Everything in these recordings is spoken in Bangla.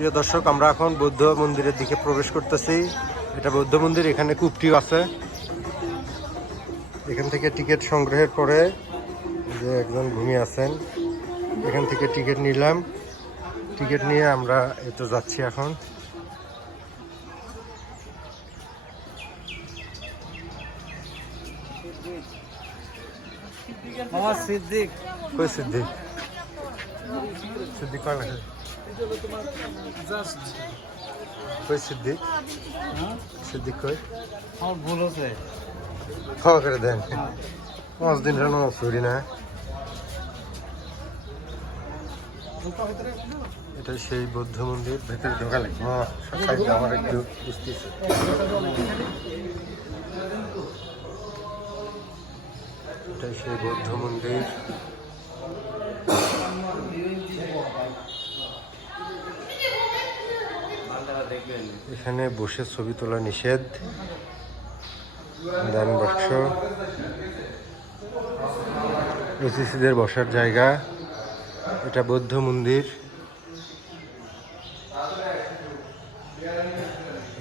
প্রিয় দর্শক আমরা এখন বৌদ্ধ মন্দিরের দিকে প্রবেশ করতেছি। এটা বৌদ্ধ মন্দির এখানে কূপটিও আছে। এখান থেকে টিকিট সংগ্রহের পরে যে একজন ঘুমিয়ে আছেন এখান থেকে টিকিট নিলাম। টিকিট নিয়ে আমরা এই তো যাচ্ছি এখন। সিদ্দিক। কই সিদ্দিক? সিদ্দিক কয় লাগে জাস্ট কই সিদ্দিক? সিদ্দিক কই? আমার ভুল হচ্ছে খাওয়া করে দেন। পাঁচ দিন রান্না করি না। এটা সেই বৌদ্ধ মন্দির ভেতরে ঢোকা লাগে। হ্যাঁ সাইডে আমার একটু বুঝতেছি। এটাই সেই বৌদ্ধ মন্দির। এখানে বসে ছবি তোলা নিষেধ, দান বাক্স। এসিসিদের বসার জায়গা, এটা বৌদ্ধ মন্দির।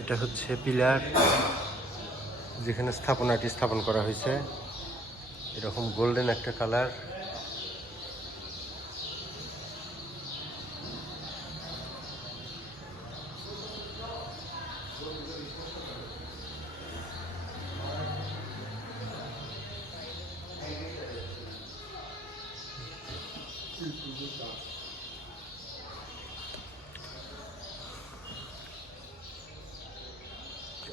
এটা হচ্ছে পিলার, যেখানে স্থাপনাটি স্থাপন করা হয়েছে। এরকম গোল্ডেন একটা কালার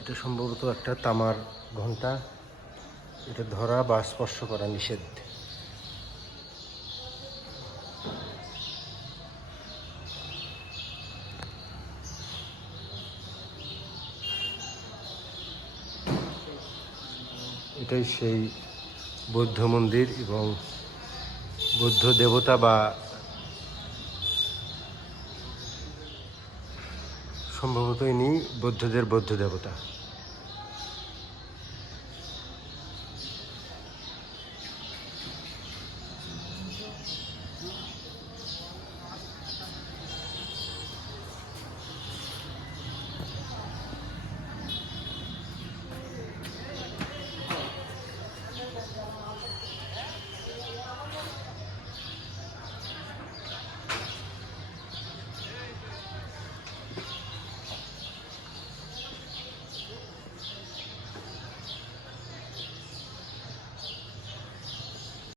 এটা সম্ভবত একটা তামার ঘণ্টা এটা ধরা বা স্পর্শ করা নিষেধ। এটাই সেই বৌদ্ধ মন্দির এবং বৌদ্ধ দেবতা বা সম্ভবত ইনি বৌদ্ধদের বৌদ্ধ দেবতা।